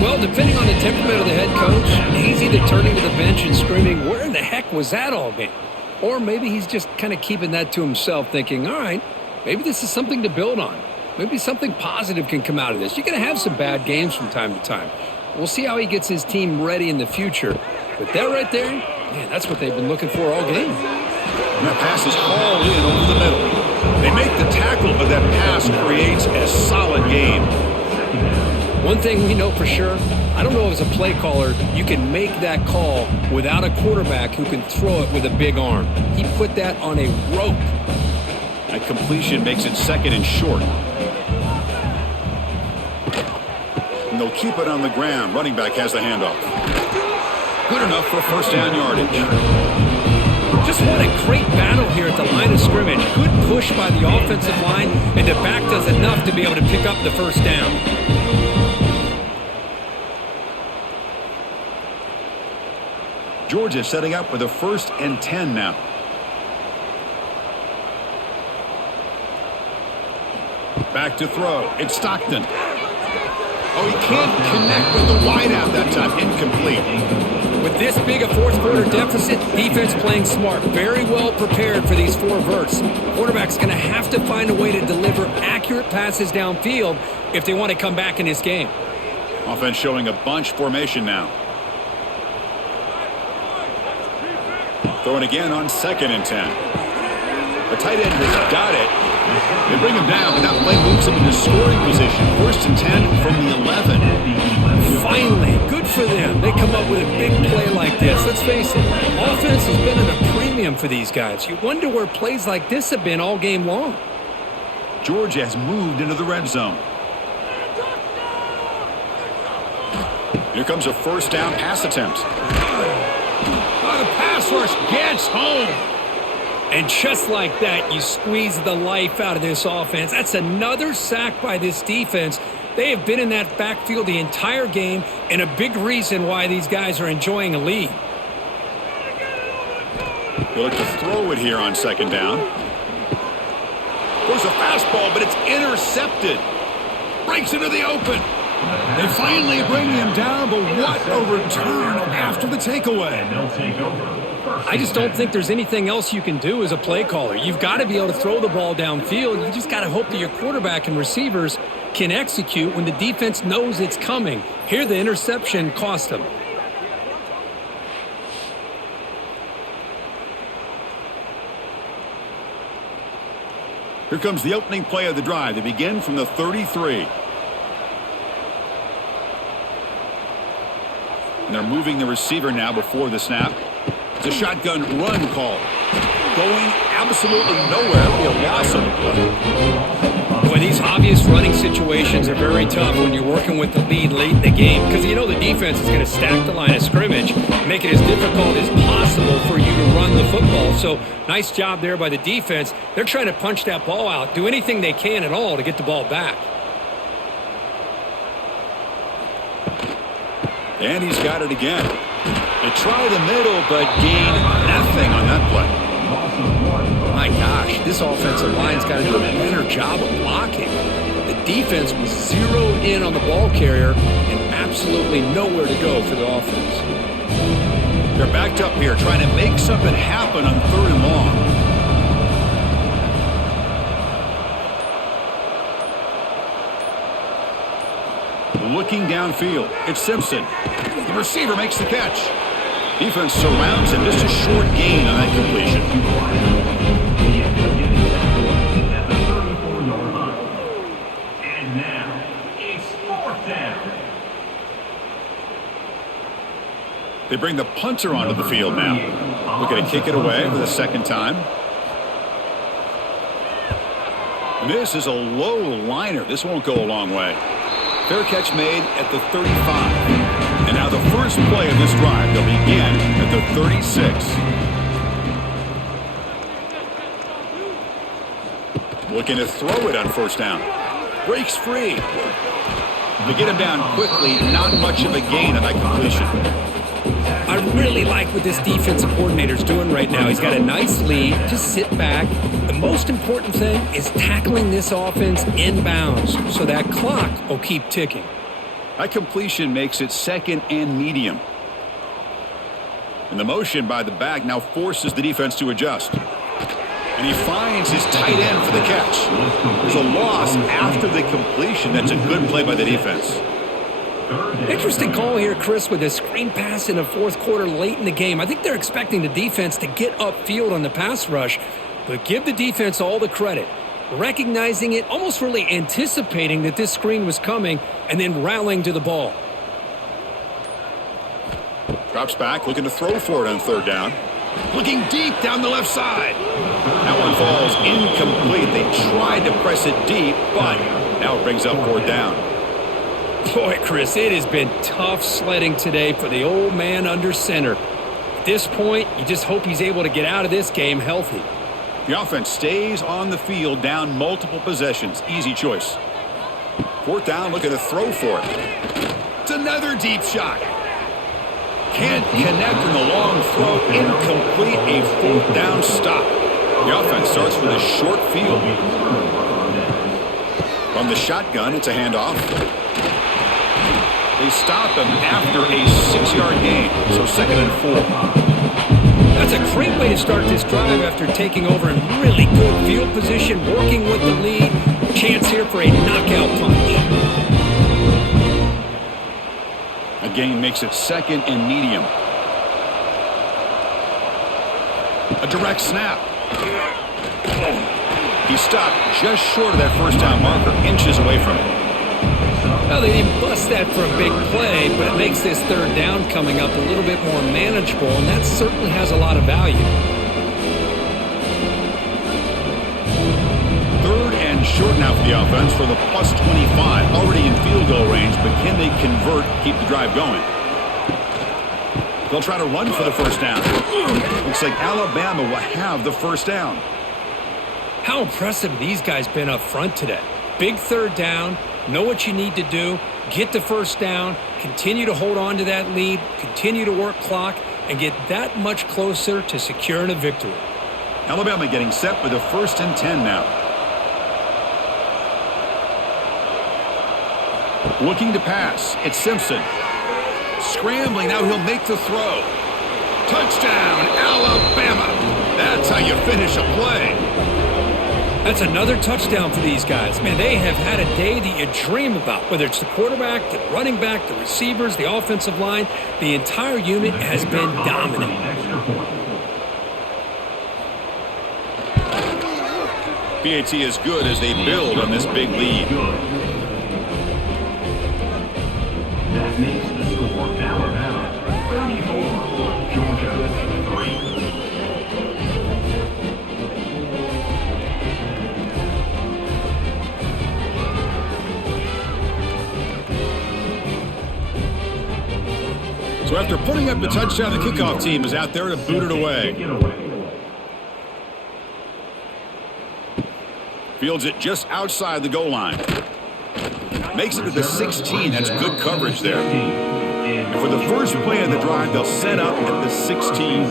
Well, depending on the temperament of the head coach, he's either turning to the bench and screaming, where in the heck was that all game? Or maybe he's just kind of keeping that to himself, thinking, all right, maybe this is something to build on. Maybe something positive can come out of this. You're going to have some bad games from time to time. We'll see how he gets his team ready in the future. But that right there, man, that's what they've been looking for all game. And that pass is all in over the middle. They make the tackle, but that pass creates a solid gain. One thing we know for sure, I don't know if as a play caller you can make that call without a quarterback who can throw it with a big arm. He put that on a rope. That completion makes it 2nd and short. And they'll keep it on the ground. Running back has the handoff. Good enough for first down yardage. Just what a great battle here at the line of scrimmage. Good push by the offensive line, and the back does enough to be able to pick up the first down. Georgia setting up with a 1st and 10 now. Back to throw. It's Stockton. Oh, he can't connect with the wideout that time. Incomplete. With this big a fourth quarter deficit, defense playing smart. Very well prepared for these 4 verts. Quarterback's going to have to find a way to deliver accurate passes downfield if they want to come back in this game. Offense showing a bunch formation now. Throwing again on 2nd and 10. The tight end has got it. They bring him down, but that play moves him into scoring position. 1st and 10 from the 11. Finally, good for them. They come up with a big play like this. Let's face it, offense has been at a premium for these guys. You wonder where plays like this have been all game long. Georgia has moved into the red zone. Here comes a first down pass attempt. Oh, the pass rush gets home. And just like that, you squeeze the life out of this offense. That's another sack by this defense. They have been in that backfield the entire game, and a big reason why these guys are enjoying a lead. They look to throw it here on 2nd down. There's a fastball, but it's intercepted. Breaks into the open. They finally bring him down, but what a return after the takeaway. I just don't think there's anything else you can do as a play caller. You've got to be able to throw the ball downfield. You just got to hope that your quarterback and receivers can execute when the defense knows it's coming. Here, the interception cost them. Here comes the opening play of the drive. They begin from the 33. And they're moving the receiver now before the snap. It's a shotgun run call. Going absolutely nowhere. It'll be a loss of the play. Boy, these obvious running situations are very tough when you're working with the lead late in the game because you know the defense is going to stack the line of scrimmage, make it as difficult as possible for you to run the football. So nice job there by the defense. They're trying to punch that ball out, do anything they can at all to get the ball back. And he's got it again. They try the middle, but gain nothing on that play. My gosh, this offensive line's got to do a better job of blocking. The defense was zeroed in on the ball carrier and absolutely nowhere to go for the offense. They're backed up here, trying to make something happen on 3rd and long. Looking downfield, it's Simpson. The receiver makes the catch. Defense surrounds him. Just a short gain on that completion. And now, it's 4th down. They bring the punter onto the field now. Looking to kick it away for the 2nd time. And this is a low liner. This won't go a long way. Fair catch made at the 35. And now the first play of this drive, they'll begin at the 36. Looking to throw it on 1st down. Breaks free. They get him down quickly, not much of a gain on that completion. I really like what this defensive coordinator's doing right now. He's got a nice lead. Just sit back. The most important thing is tackling this offense inbounds so that clock will keep ticking. That completion makes it 2nd and medium. And the motion by the back now forces the defense to adjust. And he finds his tight end for the catch. There's a loss after the completion. That's a good play by the defense. Interesting call here, Chris, with a screen pass in the 4th quarter late in the game. I think they're expecting the defense to get upfield on the pass rush, but give the defense all the credit. Recognizing it, almost really anticipating that this screen was coming, and then rallying to the ball. Drops back, looking to throw for it on third down. Looking deep down the left side. That one falls incomplete. They tried to press it deep, but now it brings up fourth down. Boy, Chris, it has been tough sledding today for the old man under center. At this point, you just hope he's able to get out of this game healthy. The offense stays on the field, down multiple possessions. Easy choice. Fourth down, looking to throw for it. It's another deep shot. Can't connect in the long throw. Incomplete. A fourth down stop. The offense starts with a short field. From the shotgun, it's a handoff. They stop him after a 6-yard gain, so 2nd and 4. That's a great way to start this drive after taking over in really good field position, working with the lead. Chance here for a knockout punch. A gain makes it 2nd and medium. A direct snap. He stopped just short of that first down marker, inches away from it. Well, they didn't bust that for a big play, but it makes this third down coming up a little bit more manageable, and that certainly has a lot of value. Third and short now for the offense for the plus 25. Already in field goal range, but can they convert, keep the drive going? They'll try to run for the first down. Looks like Alabama will have the first down. How impressive have these guys been up front today? Big third down, know what you need to do, get the first down, continue to hold on to that lead, continue to work clock, and get that much closer to securing a victory. Alabama getting set with a 1st and 10 now. Looking to pass. It's Simpson. Scrambling. Now he'll make the throw. Touchdown, Alabama. That's how you finish a play. That's another touchdown for these guys. Man, they have had a day that you dream about. Whether it's the quarterback, the running back, the receivers, the offensive line, the entire unit has been dominant. PAT is good as they build on this big lead. That makes the score Alabama 34, Georgia 3. So after putting up the touchdown, the kickoff team is out there to boot it away. Fields it just outside the goal line. Makes it to the 16. That's good coverage there. And for the first play of the drive, they'll set up at the 16.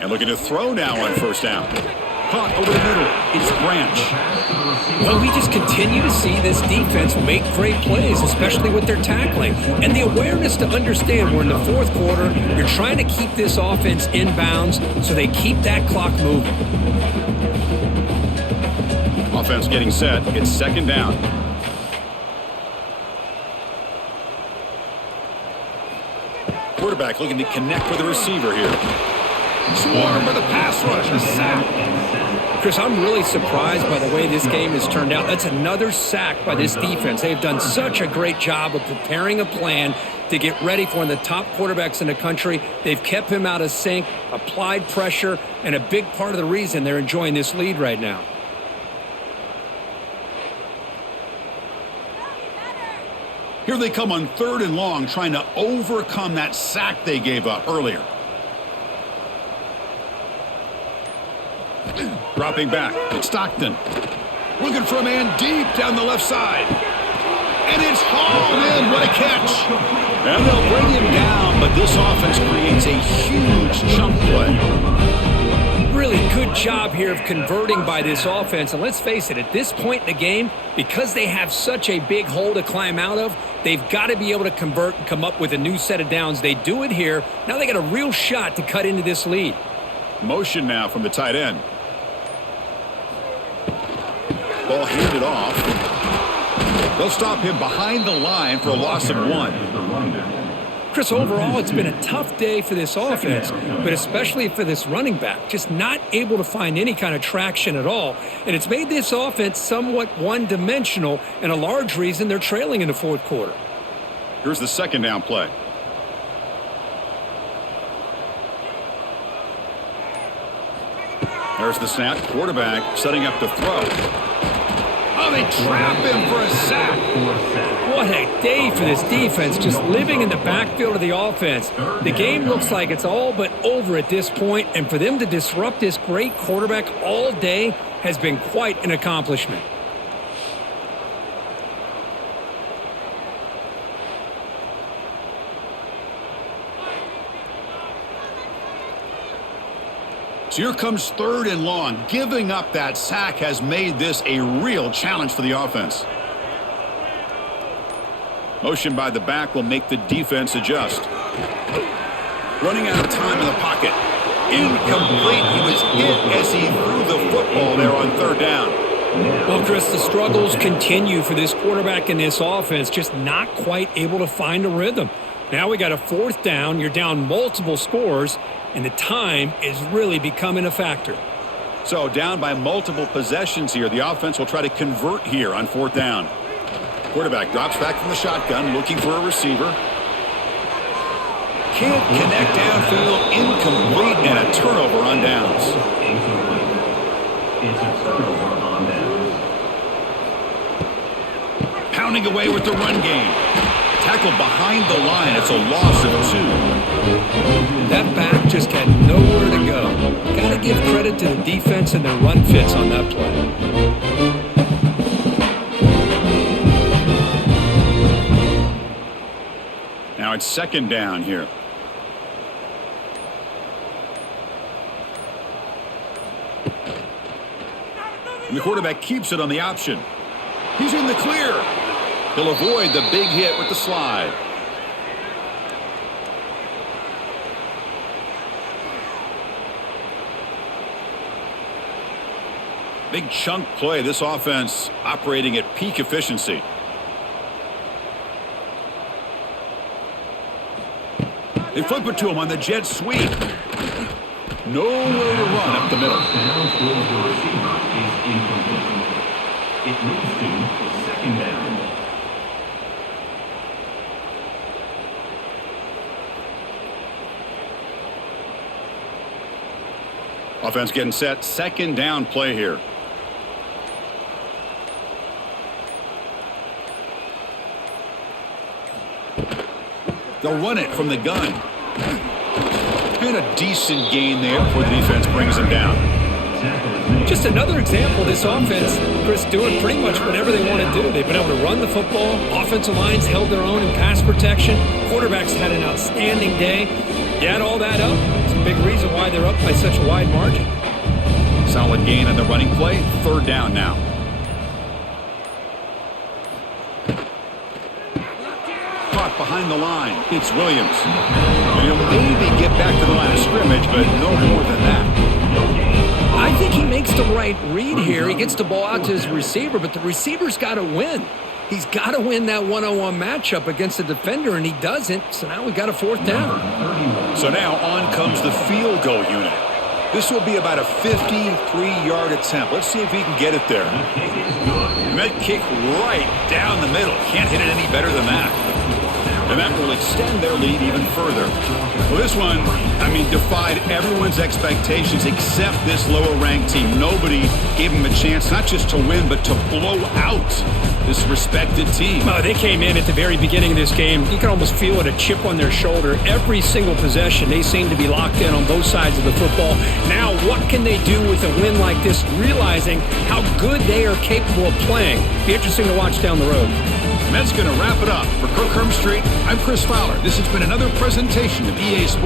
And looking to throw now on first down. Caught over the middle. It's Branch. Well, we just continue to see this defense make great plays, especially with their tackling. And the awareness to understand we're in the fourth quarter, you're trying to keep this offense in bounds so they keep that clock moving. Offense getting set. It's 2nd down. Quarterback looking to connect with the receiver here. Swarm with a pass rush. A sack. Chris, I'm really surprised by the way this game has turned out. That's another sack by this defense. They've done such a great job of preparing a plan to get ready for one of the top quarterbacks in the country. They've kept him out of sync, applied pressure, and a big part of the reason they're enjoying this lead right now. Here they come on 3rd and long, trying to overcome that sack they gave up earlier. Dropping back, it's Stockton. Looking for a man deep down the left side. And it's hauled in. What a catch. And they'll bring him down, but this offense creates a huge chunk play. Really good job here of converting by this offense. And let's face it, at this point in the game, because they have such a big hole to climb out of, they've got to be able to convert and come up with a new set of downs. They do it here. Now they got a real shot to cut into this lead. Motion now from the tight end. Ball handed off. They'll stop him behind the line for a loss of 1. Chris, overall, it's been a tough day for this offense, but especially for this running back, just not able to find any kind of traction at all. And it's made this offense somewhat one-dimensional, and a large reason they're trailing in the fourth quarter. Here's the 2nd down play. There's the snap. Quarterback setting up to throw. Oh, they trap him for a sack. What a day for this defense, just living in the backfield of the offense. The game looks like it's all but over at this point, and for them to disrupt this great quarterback all day has been quite an accomplishment. So here comes 3rd and long. Giving up that sack has made this a real challenge for the offense. Motion by the back will make the defense adjust. Running out of time in the pocket. Incomplete. He was hit as he threw the football there on 3rd down. Well, Chris, the struggles continue for this quarterback in this offense, just not quite able to find a rhythm. Now we got a 4th down. You're down multiple scores, and the time is really becoming a factor. So down by multiple possessions here. The offense will try to convert here on 4th down. Quarterback drops back from the shotgun, looking for a receiver. Can't connect downfield. Incomplete, and a turnover on downs. It's a turnover on downs. Pounding away with the run game. Tackled behind the line. It's a loss of 2. That back just had nowhere to go. Got to give credit to the defense and their run fits on that play. Now it's 2nd down here. And the quarterback keeps it on the option. He's in the clear. He'll avoid the big hit with the slide. Big chunk play. This offense operating at peak efficiency. They flip it to him on the jet sweep. Nowhere to run up the middle. Down towards the receiver is incomplete. It moves to 2nd down. Offense getting set. 2nd down play here. They'll run it from the gun. And a decent gain there before the defense brings him down. Just another example of this offense, Chris, doing pretty much whatever they want to do. They've been able to run the football. Offensive lines held their own in pass protection. Quarterbacks had an outstanding day. You add all that up, it's a big reason why they're up by such a wide margin. Solid gain on the running play. 3rd down now. Caught behind the line. It's Williams. And he'll maybe get back to the line of scrimmage, but no more than that. I think he makes the right read here. He gets the ball out to his receiver, but the receiver's got to win. He's got to win that one-on-one matchup against the defender, and he doesn't. So now we got a 4th down. So now on comes the field goal unit. This will be about a 53-yard attempt. Let's see if he can get it there. And that kick right down the middle. Can't hit it any better than that. And that will extend their lead even further. Well, this one, defied everyone's expectations except this lower-ranked team. Nobody gave them a chance not just to win, but to blow out this respected team. They came in at the very beginning of this game. You can almost feel it, a chip on their shoulder. Every single possession, they seem to be locked in on both sides of the football. Now, what can they do with a win like this, realizing how good they are capable of playing? Be interesting to watch down the road. And that's going to wrap it up. For Kirk Hermstreet, I'm Chris Fowler. This has been another presentation of EA Sports.